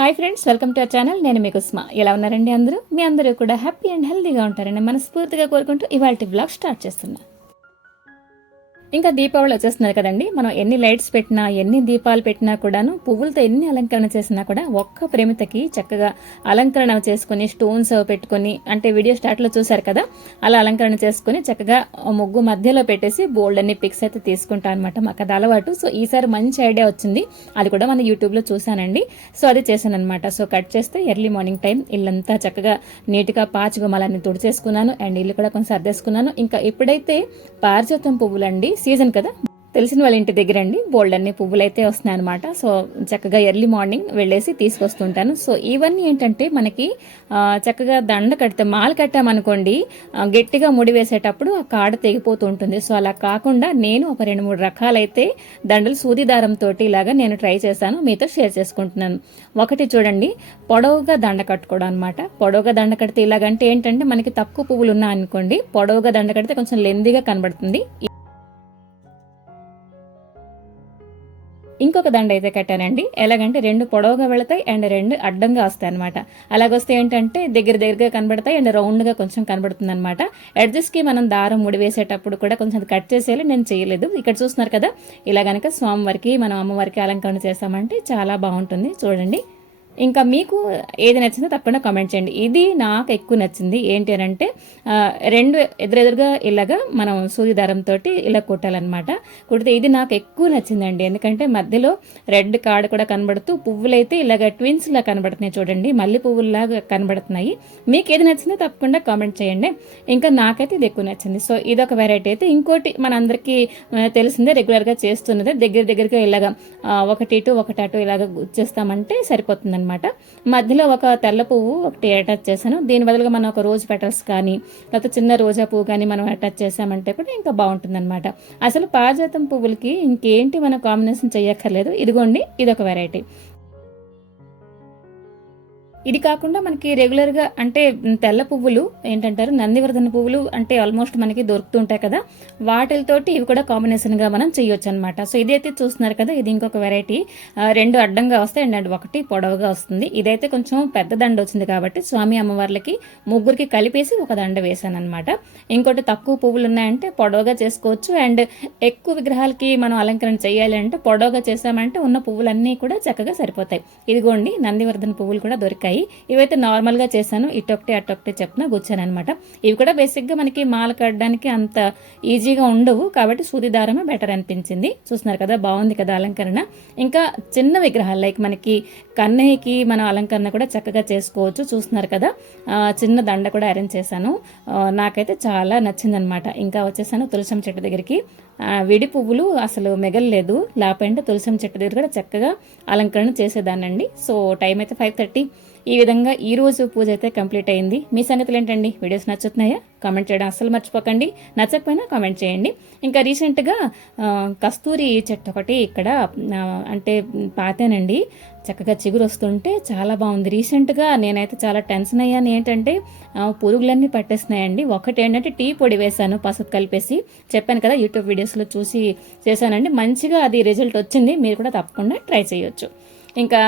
Hi friends, welcome to our channel. నేను మీకు ఉస్మా. ఎలా ఉన్నారండి అందరూ? మీ అందరూ కూడా హ్యాపీ అండ్ హెల్తీగా ఉంటారని మనస్ఫూర్తిగా కోరుకుంటూ ఇవాళ బ్లాగ్ స్టార్ట్ చేస్తున్నా. ఇంకా దీపావళి వచ్చేస్తున్నారు కదండి. మనం ఎన్ని లైట్స్ పెట్టినా, ఎన్ని దీపాలు పెట్టినా కూడాను, పువ్వులతో ఎన్ని అలంకరణ చేసినా కూడా ఒక్క ప్రేమితకి చక్కగా అలంకరణ చేసుకుని స్టోన్స్ పెట్టుకుని, అంటే వీడియో స్టార్ట్ లో చూసారు కదా, అలా అలంకరణ చేసుకుని చక్కగా ముగ్గు మధ్యలో పెట్టేసి బోల్డ్ అన్ని పిక్స్ అయితే తీసుకుంటా అనమాట. మాకు అది అలవాటు. సో ఈసారి మంచి ఐడియా వచ్చింది. అది కూడా మన యూట్యూబ్ లో చూసానండి. సో అది చేశాను అనమాట. సో కట్ చేస్తే ఎర్లీ మార్నింగ్ టైం ఇల్లంతా చక్కగా నీట్గా పాచిగుమ్మలన్నీ తుడిచేసుకున్నాను. అండ్ ఇల్లు కూడా కొంచెం సర్దేసుకున్నాను. ఇంకా ఎప్పుడైతే పారిజాతం పువ్వులండి సీజన్ కదా, తెలిసిన వాళ్ళ ఇంటి దగ్గర అండి బోల్డ్ అన్ని పువ్వులు అయితే వస్తున్నాయి అనమాట. సో చక్కగా ఎర్లీ మార్నింగ్ వెళ్ళేసి తీసుకొస్తుంటాను. సో ఇవన్నీ ఏంటంటే మనకి చక్కగా దండ కడితే, మాల కట్టామనుకోండి, గట్టిగా ముడి వేసేటప్పుడు ఆ కాడ తెగిపోతూ ఉంటుంది. సో అలా కాకుండా నేను ఒక 2-3 రకాలైతే దండలు సూది దారంతో ఇలాగా నేను ట్రై చేశాను, మీతో షేర్ చేసుకుంటున్నాను. ఒకటి చూడండి, పొడవుగా దండ కట్టుకోవడం అనమాట. పొడవుగా దండ కడితే ఇలాగంటే ఏంటంటే మనకి తక్కువ పువ్వులు ఉన్నాయనుకోండి, పొడవుగా దండ కడితే కొంచెం లెందీగా కనబడుతుంది. ఇంకొక దండ అయితే కట్టానండి. ఎలాగంటే 2 పొడవుగా వెళతాయి అండ్ 2 అడ్డంగా వస్తాయి అనమాట. అలాగొస్తే ఏంటంటే దగ్గరగా కనబడతాయి అండ్ రౌండ్ గా కొంచెం కనబడుతుంది అనమాట. ఎడ్జెస్ కి మనం దారం ముడి వేసేటప్పుడు కూడా కొంచెం కట్ చేసేయాలి. నేను చేయలేదు. ఇక్కడ చూస్తున్నారు కదా, ఇలా గనక స్వామివారికి మనం అమ్మవారికి అలంకరణ చేసామంటే చాలా బాగుంటుంది. చూడండి. ఇంకా మీకు ఏది నచ్చిందో తప్పకుండా కామెంట్ చేయండి. ఇది నాకు ఎక్కువ నచ్చింది. ఏంటి అని అంటే 2 ఎదురెదురుగా ఇలాగా మనం సూది దారంతో ఇలా కుట్టాలన్నమాట. కుడితే ఇది నాకు ఎక్కువ నచ్చిందండి. ఎందుకంటే మధ్యలో రెడ్ కాడ కూడా కనబడుతూ పువ్వులైతే ఇలాగ ట్విన్స్ లా కనబడుతున్నాయి. చూడండి, మల్లె పువ్వుల్లాగా కనబడుతున్నాయి. మీకు ఏది నచ్చిందో తప్పకుండా కామెంట్ చేయండి. ఇంకా నాకైతే ఇది ఎక్కువ నచ్చింది. సో ఇదొక వెరైటీ అయితే. ఇంకోటి మనందరికీ తెలిసిందే, రెగ్యులర్ గా చేస్తున్నదే, దగ్గరగా ఇలాగా ఒకటి ఇటు ఒకటి అటు ఇలాగ గుచ్చేస్తామంటే సరిపోతుంది. మధ్యలో ఒక తెల్ల పువ్వు ఒకటి అటాచ్ చేశాను. దీని బదులుగా మనం ఒక రోజ్ పెటల్స్ కానీ లేకపోతే చిన్న రోజా పువ్వు కానీ మనం అటాచ్ చేసామంటే కూడా ఇంకా బాగుంటుంది అనమాట. అసలు పారిజాతం పువ్వులకి ఇంకేంటి మనం కాంబినేషన్ చేయక్కర్లేదు. ఇదిగోండి, ఇదొక వెరైటీ. ఇది కాకుండా మనకి రెగ్యులర్ గా అంటే తెల్ల పువ్వులు ఏంటంటారు, నందివర్ధన పువ్వులు అంటే ఆల్మోస్ట్ మనకి దొరుకుతుంటాయి కదా, వాటితోటి ఇవి కూడా కాంబినేషన్ గా మనం చేయొచ్చు అనమాట. సో ఇదైతే చూస్తున్నారు కదా, ఇది ఇంకొక వెరైటీ. 2 అడ్డంగా వస్తాయి అండ్ 1 పొడవుగా వస్తుంది. ఇదైతే కొంచెం పెద్ద దండ వచ్చింది కాబట్టి స్వామి అమ్మవార్లకి ముగ్గురికి కలిపేసి ఒక దండ వేసాను అనమాట. ఇంకోటి తక్కువ పువ్వులు ఉన్నాయంటే పొడవుగా చేసుకోవచ్చు. అండ్ ఎక్కువ విగ్రహాలకి మనం అలంకరణ చేయాలి అంటే పొడవుగా చేసామంటే ఉన్న పువ్వులన్నీ కూడా చక్కగా సరిపోతాయి. ఇదిగోండి, నందివర్ధన పువ్వులు కూడా దొరికాయి. ఇవైతే నార్మల్ గా చేశాను. ఇటొకటి అటొకటి చెప్పున గుచ్చాను అనమాట. ఇవి కూడా బేసిక్ గా మనకి మాల కట్టడానికి అంత ఈజీగా ఉండవు కాబట్టి సూది దారమే బెటర్ అనిపించింది. చూస్తున్నారు కదా, బాగుంది కదా అలంకరణ. ఇంకా చిన్న విగ్రహాలు లైక్ మనకి కన్నయ్యకి మనం అలంకరణ కూడా చక్కగా చేసుకోవచ్చు. చూస్తున్నారు కదా, చిన్న దండ కూడా అరేంజ్ చేశాను. నాకైతే చాలా నచ్చిందనమాట. ఇంకా వచ్చేసాను తులసం చెట్టు దగ్గరికి. విడి పువ్వులు అసలు మిగలలేదు, లేకపోతే తులసం చెట్టు దగ్గర కూడా చక్కగా అలంకరణ చేసేదానండి. సో టైం అయితే 5:30. ఈ విధంగా ఈ రోజు పూజ అయితే కంప్లీట్ అయింది. మీ సంగతులు ఏంటండి? వీడియోస్ నచ్చుతున్నాయా? కామెంట్ చేయడం అస్సలు మర్చిపోకండి. నచ్చకపోయినా కామెంట్ చేయండి. ఇంకా రీసెంట్గా కస్తూరి చెట్టు ఒకటి ఇక్కడ అంటే పాతానండి. చక్కగా చిగురు వస్తుంటే చాలా బాగుంది. రీసెంట్గా నేనైతే చాలా టెన్షన్ అయ్యాను. ఏంటంటే పురుగులన్నీ పట్టేస్తున్నాయండి. ఒకటి ఏంటంటే టీ పొడి వేశాను పసుపు కలిపేసి, చెప్పాను కదా యూట్యూబ్ వీడియోస్లో చూసి చేశానండి. మంచిగా అది రిజల్ట్ వచ్చింది. మీరు కూడా తప్పకుండా ట్రై చేయొచ్చు. ఇంకా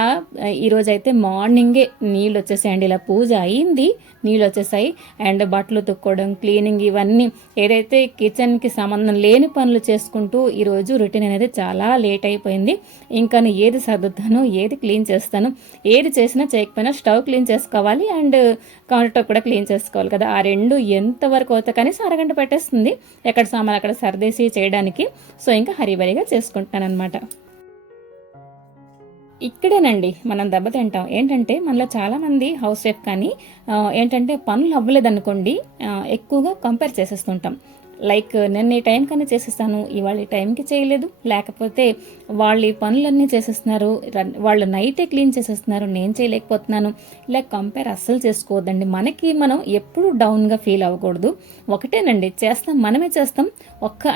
ఈరోజైతే మార్నింగే నీళ్ళు వచ్చేసాయండి. ఇలా పూజ అయింది, నీళ్ళు వచ్చేసాయి. అండ్ బట్టలు తుక్కోవడం, క్లీనింగ్, ఇవన్నీ ఏదైతే కిచెన్కి సంబంధం లేని పనులు చేసుకుంటూ ఈరోజు రొటీన్ అనేది చాలా లేట్ అయిపోయింది. ఇంకా ఏది సర్దుతాను, ఏది క్లీన్ చేస్తాను, ఏది చేసినా చేయకపోయినా స్టవ్ క్లీన్ చేసుకోవాలి అండ్ కౌంటర్ టాప్ కూడా క్లీన్ చేసుకోవాలి కదా. ఆ 2 ఎంతవరకు అవుతా కనీసం అరగంట పట్టేస్తుంది ఎక్కడ సామాన్ అక్కడ సర్దేసి చేయడానికి. సో ఇంకా హరిబరిగా చేసుకుంటున్నాను అనమాట. ఇక్కడేనండి మనం దెబ్బతింటాం. ఏంటంటే మనలో చాలా మంది హౌస్ వైఫ్ కానీ ఏంటంటే పనులు అవ్వలేదనుకోండి, ఎక్కువగా కంపేర్ చేసేస్తుంటాం. లైక్ నేను ఈ టైం కన్నా చేసేస్తాను, ఇవాళ ఈ టైంకి చేయలేదు, లేకపోతే వాళ్ళు ఈ పనులన్నీ చేసేస్తున్నారు, వాళ్ళు నైటే క్లీన్ చేసేస్తున్నారు, నేను చేయలేకపోతున్నాను. ఇలా కంపేర్ అస్సలు చేసుకోవద్దండి. మనకి మనం ఎప్పుడు డౌన్గా ఫీల్ అవ్వకూడదు. ఒకటేనండి, చేస్తాం, మనమే చేస్తాం.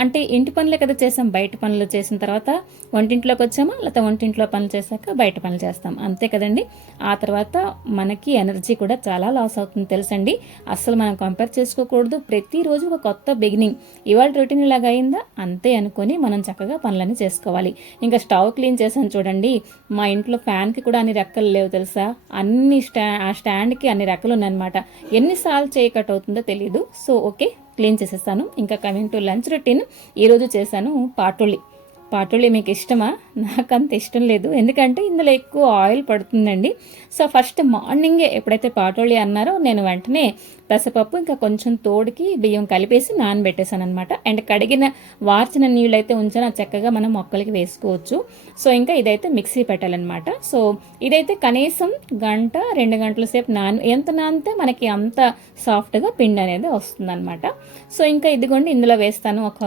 అంటే ఇంటి పనులే కదా చేసాం, బయట పనులు చేసిన తర్వాత వంటింట్లోకి వచ్చామా, లేకపోతే వంటింట్లో పనులు చేశాక బయట పనులు చేస్తాం, అంతే కదండి. ఆ తర్వాత మనకి ఎనర్జీ కూడా చాలా లాస్ అవుతుంది తెలుసండి. అస్సలు మనం కంపేర్ చేసుకోకూడదు. ప్రతిరోజు ఒక కొత్త బిగినింగ్. ఇవాళ రొటీన్ ఇలాగ అయిందా అంతే అనుకొని మనం చక్కగా పనులన్నీ చేసుకోవాలి. ఇంకా స్టవ్ క్లీన్ చేశాను చూడండి. మా ఇంట్లో ఫ్యాన్కి కూడా అన్ని రెక్కలు లేవు తెలుసా, అన్ని ఆ స్టాండ్కి అన్ని రెక్కలు ఉన్నాయన్నమాట. ఎన్నిసార్లు చేయి కట్ అవుతుందో తెలియదు. సో ఓకే, క్లీన్ చేసేస్తాను. ఇంకా కమింగ్ టు లంచ్ రొటీన్, ఈరోజు చేశాను పాటోళి. పాటోళి మీకు ఇష్టమా? నాకంత ఇష్టం లేదు, ఎందుకంటే ఇందులో ఎక్కువ ఆయిల్ పడుతుందండి. సో ఫస్ట్ మార్నింగే ఎప్పుడైతే పాటోళి అన్నారో నేను వెంటనే పెసరపప్పు ఇంకా కొంచెం తోడుకి బియ్యం కలిపేసి నానబెట్టేశాను అనమాట. అండ్ కడిగిన వార్చిన నీళ్ళు అయితే ఉంచాను, చక్కగా మనం మొక్కలకి వేసుకోవచ్చు. సో ఇంకా ఇదైతే మిక్సీ పెట్టాలన్నమాట. సో ఇదైతే కనీసం 1-2 గంటల సేపు ఎంత నానితే మనకి అంత సాఫ్ట్గా పిండి అనేది వస్తుందన్నమాట. సో ఇంకా ఇదిగోండి ఇందులో వేస్తాను ఒక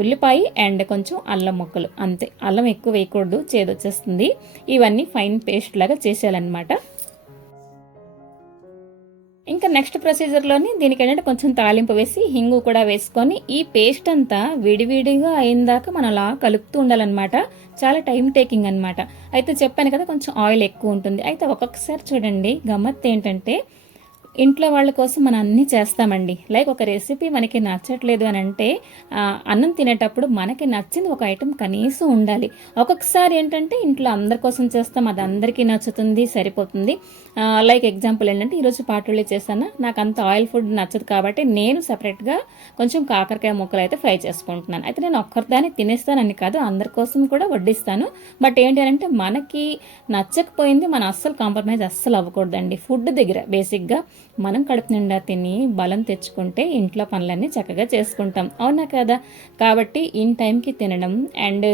ఉల్లిపాయ అండ్ కొంచెం అల్లం ముక్కలు, అంతే. అల్లం ఎక్కువ వేయకూడదు, చేదొచ్చేస్తుంది. ఇవన్నీ ఫైన్ పేస్ట్ లాగా చేసేయాలన్నమాట. ఇంకా నెక్స్ట్ ప్రొసీజర్లోని దీనికి ఏంటంటే కొంచెం తాలింపు వేసి హింగు కూడా వేసుకొని ఈ పేస్ట్ అంతా విడివిడిగా అయిందాక మనం అలా కలుపుతూ ఉండాలన్నమాట. చాలా టైం టేకింగ్ అనమాట. అయితే చెప్పాను కదా కొంచెం ఆయిల్ ఎక్కువ ఉంటుంది. అయితే ఒక్కొక్కసారి చూడండి గమ్మత్ ఏంటంటే ఇంట్లో వాళ్ళ కోసం మనం అన్నీ చేస్తామండి. లైక్ ఒక రెసిపీ మనకి నచ్చట్లేదు అని అంటే అన్నం తినేటప్పుడు మనకి నచ్చింది ఒక ఐటెం కనీసం ఉండాలి. ఒక్కొక్కసారి ఏంటంటే ఇంట్లో అందరి కోసం చేస్తాం, అది అందరికీ నచ్చుతుంది, సరిపోతుంది. లైక్ ఎగ్జాంపుల్ ఏంటంటే ఈరోజు పాటోళి చేస్తాను, నాకు అంత ఆయిల్ ఫుడ్ నచ్చదు కాబట్టి నేను సపరేట్గా కొంచెం కాకరకాయ ముక్కలు అయితే ఫ్రై చేసుకుంటున్నాను. అయితే నేను ఒక్కరిదాన్ని తినేస్తానని కాదు, అందరి కోసం కూడా వడ్డిస్తాను. బట్ ఏంటి అంటే మనకి నచ్చకపోయింది మనం అస్సలు కాంప్రమైజ్ అస్సలు అవ్వకూడదండి. ఫుడ్ దగ్గర బేసిక్గా మనం కడుపు నిండా తిని బలం తెచ్చుకుంటే ఇంట్లో పనులన్నీ చక్కగా చేసుకుంటాం, అవునా కదా? కాబట్టి ఇన్ టైంకి తినడం అండ్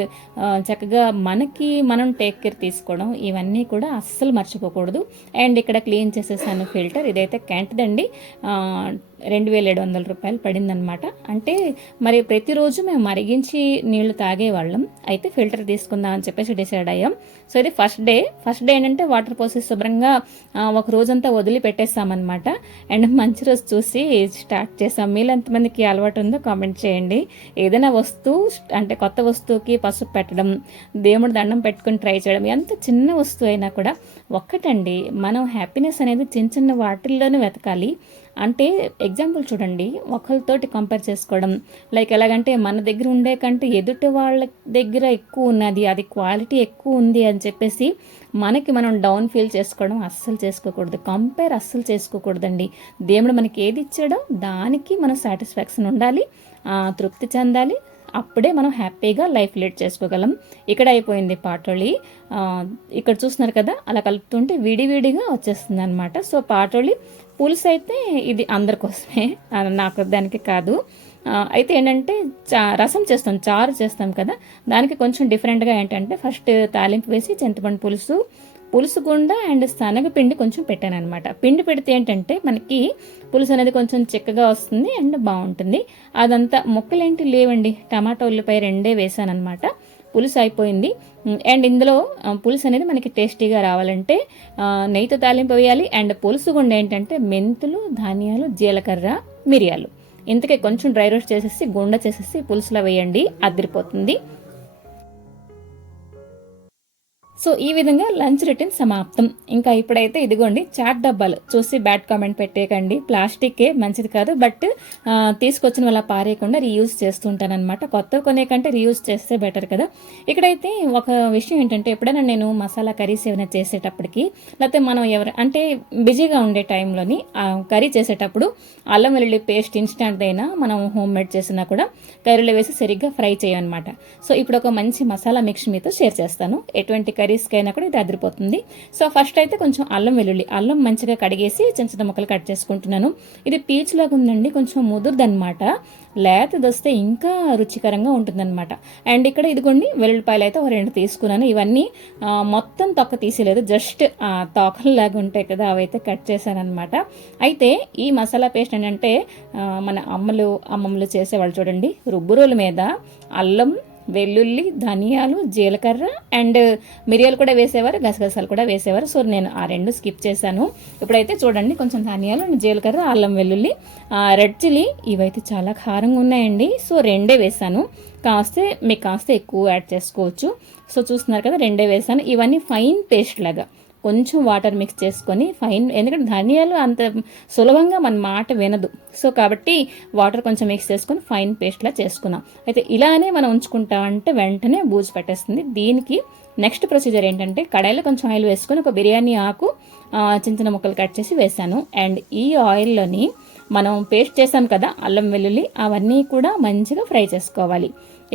చక్కగా మనకి మనం టేక్ కేర్ తీసుకోవడం, ఇవన్నీ కూడా అస్సలు మర్చిపోకూడదు. అండ్ ఇక్కడ క్లీన్ చేసేసాను ఫిల్టర్. ఇదైతే క్యాంట్దండి, 2700 రూపాయలు పడిందనమాట. అంటే మరి ప్రతిరోజు మేము మరిగించి నీళ్లు తాగేవాళ్ళం, అయితే ఫిల్టర్ తీసుకుందాం అని చెప్పేసి డిసైడ్ అయ్యాం. సో ఇది ఫస్ట్ డే ఏంటంటే వాటర్ పోసి శుభ్రంగా ఒక రోజంతా వదిలి పెట్టేస్తామన్నమాట. అండ్ మంచి రోజు చూసి స్టార్ట్ చేసాం. మీలో ఎంతమందికి అలవాటు ఉందో కామెంట్ చేయండి. ఏదైనా వస్తువు అంటే కొత్త వస్తువుకి పసుపు పెట్టడం, దేవుడి దండం పెట్టుకుని ట్రై చేయడం, ఎంత చిన్న వస్తువు అయినా కూడా ఒక్కటండి, మనం హ్యాపీనెస్ అనేది చిన్న చిన్న వాటిల్లోనే వెతకాలి. అంటే ఎగ్జాంపుల్ చూడండి, ఒకరితోటి కంపేర్ చేసుకోవడం, లైక్ ఎలాగంటే మన దగ్గర ఉండే కంటే ఎదుటి వాళ్ళ దగ్గర ఎక్కువ ఉన్నది, అది క్వాలిటీ ఎక్కువ ఉంది అని చెప్పేసి మనకి మనం డౌన్ ఫీల్ చేసుకోవడం అస్సలు చేసుకోకూడదు. కంపేర్ అస్సలు చేసుకోకూడదండి. దేవుడు మనకి ఏది ఇచ్చాడో దానికి మనం సాటిస్ఫాక్షన్ ఉండాలి, తృప్తి చెందాలి. అప్పుడే మనం హ్యాపీగా లైఫ్ లీడ్ చేసుకోగలం. ఇక్కడ అయిపోయింది పాటోళి. ఇక్కడ చూస్తున్నారు కదా, అలా కలుపుతుంటే విడివిడిగా వచ్చేస్తుంది అనమాట. సో పాటోళి పులుసు అయితే ఇది అందరి కోసమే, నాకు దానికి కాదు. అయితే ఏంటంటే రసం చేస్తాం, చారు చేస్తాం కదా, దానికి కొంచెం డిఫరెంట్గా ఏంటంటే ఫస్ట్ తాలింపు వేసి చింతపండు పులుసు గుండ అండ్ శనగపిండి కొంచెం పెట్టాను అనమాట. పిండి పెడితే ఏంటంటే మనకి పులుసు అనేది కొంచెం చిక్కగా వస్తుంది అండ్ బాగుంటుంది. అదంతా మొక్కలేంటి లేవండి, టమాటా ఉల్లిపాయ 2 వేసాను అనమాట. పులుసు అయిపోయింది. అండ్ ఇందులో పులుసు అనేది మనకి టేస్టీగా రావాలంటే నెయ్యితో తాలింపు వేయాలి. అండ్ పులుసు గుండ ఏంటంటే మెంతులు, ధనియాలు, జీలకర్ర, మిరియాలు, ఇంతకే కొంచెం డ్రై రోస్ట్ చేసేసి గుండ చేసేసి పులుసులో వేయండి, అదిరిపోతుంది. సో ఈ విధంగా లంచ్ రొటీన్ సమాప్తం. ఇంకా ఇప్పుడైతే ఇదిగోండి చాట్ డబ్బాలు, చూసి బ్యాడ్ కామెంట్ పెట్టేయకండి, ప్లాస్టికే మంచిది కాదు, బట్ తీసుకొచ్చిన వాళ్ళ పారేయకుండా రీయూజ్ చేస్తుంటానమాట. కొత్త కొనే కంటే రీయూజ్ చేస్తే బెటర్ కదా. ఇక్కడైతే ఒక విషయం ఏంటంటే ఎప్పుడైనా నేను మసాలా కర్రీస్ ఏమైనా చేసేటప్పటికి, లేకపోతే మనం అంటే బిజీగా ఉండే టైంలోని కర్రీ చేసేటప్పుడు అల్లం వెల్లుల్లి పేస్ట్ ఇన్స్టాంట్ అయినా మనం హోమ్ మేడ్ చేసినా కూడా కర్రీలో వేసి సరిగ్గా ఫ్రై చేయమన్నమాట. సో ఇప్పుడు ఒక మంచి మసాలా మిక్స్ మీతో షేర్ చేస్తాను. ఎటువంటి కర్రీస్కి అయినా కూడా ఇది అదిరిపోతుంది. సో ఫస్ట్ అయితే కొంచెం అల్లం మంచిగా కడిగేసి చిన్న చిన్న ముక్కలు కట్ చేసుకుంటున్నాను. ఇది పీచ్ లాగా ఉందండి, కొంచెం ముదురుదనమాట, లేతది వస్తే ఇంకా రుచికరంగా ఉంటుందన్నమాట. అండ్ ఇక్కడ ఇదిగోండి వెల్లుల్లిపాయలు అయితే 2 తీసుకున్నాను. ఇవన్నీ మొత్తం తొక్క తీసేలేదు, జస్ట్ తోకల్లాగా ఉంటాయి కదా, అవైతే కట్ చేశాను అనమాట. అయితే ఈ మసాలా పేస్ట్ ఏంటంటే మన అమ్మమ్మలు చేసేవాళ్ళు చూడండి, రుబ్బు రోలు మీద అల్లం, వెల్లుల్లి, ధనియాలు, జీలకర్ర అండ్ మిరియాలు కూడా వేసేవారు, గసగసాలు కూడా వేసేవారు. సో నేను ఆ 2 స్కిప్ చేశాను. ఇప్పుడైతే చూడండి కొంచెం ధనియాలు, జీలకర్ర, అల్లం వెల్లుల్లి, రెడ్ చిల్లీ, ఇవైతే చాలా కారంగా ఉన్నాయండి. సో 2 వేసాను, మీకు కాస్త ఎక్కువ యాడ్ చేసుకోవచ్చు. సో చూస్తున్నారు కదా 2 వేసాను. ఇవన్నీ ఫైన్ పేస్ట్ లాగా కొంచెం వాటర్ మిక్స్ చేసుకొని ఫైన్, ఎందుకంటే ధనియాలు అంత సులభంగా మన మాట వినదు. సో కాబట్టి వాటర్ కొంచెం మిక్స్ చేసుకొని ఫైన్ పేస్ట్లా చేసుకున్నాం. అయితే ఇలానే మనం ఉంచుకుంటామంటే వెంటనే బూజు పెట్టేస్తుంది. దీనికి నెక్స్ట్ ప్రొసీజర్ ఏంటంటే కడాయిలో కొంచెం ఆయిల్ వేసుకొని ఒక బిర్యానీ ఆకు చిన్న చిన్న ముక్కలు కట్ చేసి వేసాను. అండ్ ఈ ఆయిల్లోని మనం పేస్ట్ చేసాం కదా అల్లం వెల్లుల్లి, అవన్నీ కూడా మంచిగా ఫ్రై చేసుకోవాలి.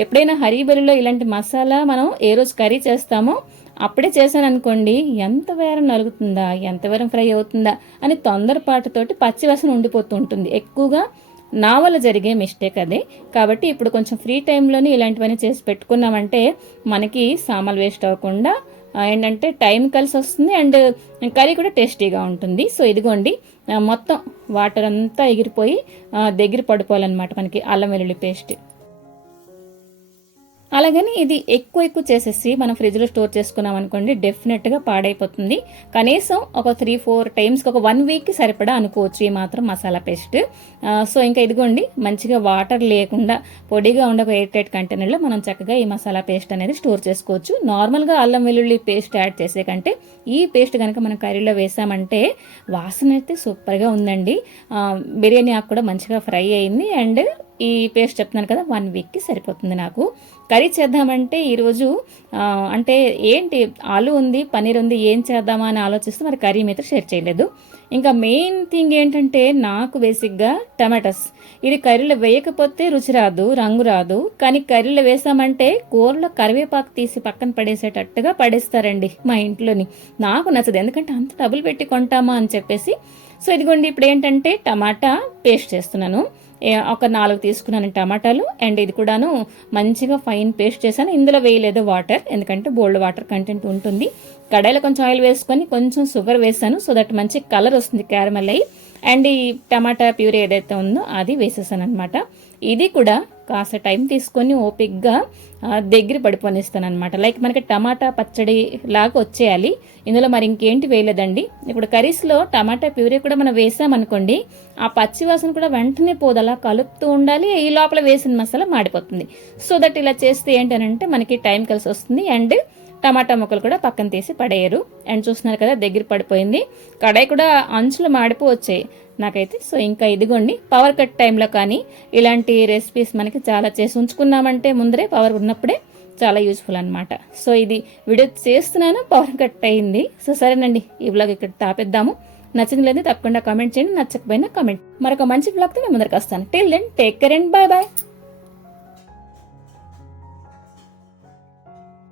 ఎప్పుడైనా హరీబరిలో ఇలాంటి మసాలా మనం ఏ రోజు కర్రీ చేస్తామో అప్పుడే చేశాను అనుకోండి, ఎంత వేరం నలుగుతుందా, ఎంత వేరం ఫ్రై అవుతుందా అని తొందరపాటుతోటి పచ్చివాసన ఉండిపోతూ ఉంటుంది. ఎక్కువగా నా వల్ల జరిగే మిస్టేక్ అదే. కాబట్టి ఇప్పుడు కొంచెం ఫ్రీ టైంలోని ఇలాంటివన్నీ చేసి పెట్టుకున్నామంటే మనకి సామాన్లు వేస్ట్ అవ్వకుండా ఏంటంటే టైం కలిసి వస్తుంది అండ్ కర్రీ కూడా టేస్టీగా ఉంటుంది. సో ఇదిగోండి మొత్తం వాటర్ అంతా ఎగిరిపోయి దగ్గర పడిపోవాలన్నమాట మనకి అల్లం వెల్లుల్లి పేస్ట్. అలాగని ఇది ఎక్కువ చేసేసి మనం ఫ్రిడ్జ్లో స్టోర్ చేసుకున్నాం అనుకోండి, డెఫినెట్గా పాడైపోతుంది. కనీసం ఒక 3-4 టైమ్స్కి ఒక 1 వీక్కి సరిపడా అనుకోవచ్చు ఈ మాత్రం మసాలా పేస్ట్. సో ఇంకా ఇదిగోండి మంచిగా వాటర్ లేకుండా పొడిగా ఉండే ఒక ఎయిర్ టైట్ కంటైనర్లో మనం చక్కగా ఈ మసాలా పేస్ట్ అనేది స్టోర్ చేసుకోవచ్చు. నార్మల్గా అల్లం వెల్లుల్లి పేస్ట్ యాడ్ చేసే కంటే ఈ పేస్ట్ కనుక మనం కర్రీలో వేసామంటే వాసన అయితే సూపర్గా ఉందండి. బిర్యానీ ఆకు కూడా మంచిగా ఫ్రై అయింది. అండ్ ఈ పేస్ట్ చెప్తున్నాను కదా 1 వీక్కి సరిపోతుంది నాకు. కర్రీ చేద్దామంటే ఈరోజు అంటే ఏంటి ఆలు ఉంది, పన్నీర్ ఉంది, ఏం చేద్దామా అని ఆలోచిస్తూ మరి కర్రీ మీద షేర్ చేయలేదు. ఇంకా మెయిన్ థింగ్ ఏంటంటే నాకు బేసిక్గా టమాటాస్, ఇది కర్రీలో వేయకపోతే రుచి రాదు, రంగు రాదు. కానీ కర్రీలో వేసామంటే కూరలో కరివేపాకు తీసి పక్కన పడేసేటట్టుగా పడేస్తారండి మా ఇంట్లోని. నాకు నచ్చదు, ఎందుకంటే అంత డబ్బులు పెట్టి కొంటామా అని చెప్పేసి. సో ఇదిగోండి ఇప్పుడు ఏంటంటే టమాటా పేస్ట్ చేస్తున్నాను. ఒక 4 తీసుకున్నాను టమాటాలు. అండ్ ఇది కూడాను మంచిగా ఫైన్ పేస్ట్ చేశాను. ఇందులో వేయలేదు వాటర్, ఎందుకంటే బోల్డ్ వాటర్ కంటెంట్ ఉంటుంది. కడాయిలో కొంచెం ఆయిల్ వేసుకొని కొంచెం షుగర్ వేసాను, సో దట్ మంచి కలర్ వస్తుంది క్యారమెల్ అయ్యి. అండ్ ఈ టమాటా ప్యూరీ ఏదైతే ఉందో అది వేసేసాను అనమాట. ఇది కూడా కాస్త టైం తీసుకొని ఓపిక్గా దగ్గర పడిపోనిస్తాను అనమాట. లైక్ మనకి టమాటా పచ్చడి లాగా వచ్చేయాలి. ఇందులో మరి ఇంకేంటి వేయలేదండి. ఇప్పుడు కర్రీస్లో టమాటా ప్యూరీ కూడా మనం వేసామనుకోండి, ఆ పచ్చివాసన కూడా వెంటనే పోదు, అలా కలుపుతూ ఉండాలి. ఈ లోపల వేసిన మసాలా మాడిపోతుంది. సో దట్ ఇలా చేస్తే ఏంటనంటే మనకి టైం కలిసి వస్తుంది. అండ్ టమాటా ముక్కలు కూడా పక్కన తీసి పడేయరు. అండ్ చూస్తున్నారు కదా దగ్గర పడిపోయింది. కడాయి కూడా అంచులు మాడిపో వచ్చాయి నాకైతే. సో ఇంకా ఇదిగోండి పవర్ కట్ టైంలో కానీ ఇలాంటి రెసిపీస్ మనకి చాలా చేసి ఉంచుకున్నామంటే ముందరే పవర్ ఉన్నప్పుడే చాలా యూజ్ఫుల్ అనమాట. సో ఇది వీడియో చేస్తున్నాను, పవర్ కట్ అయింది. సో సరేనండి, ఈ వ్లాగ్ ఇక్కడ తాపేద్దాము. నచ్చింది లేదు తప్పకుండా కామెంట్ చేయండి, నచ్చకపోయినా కామెంట్. మరొక మంచి వ్లాగ్తో మేము ముందరికి వస్తాను. Till then take care and bye bye.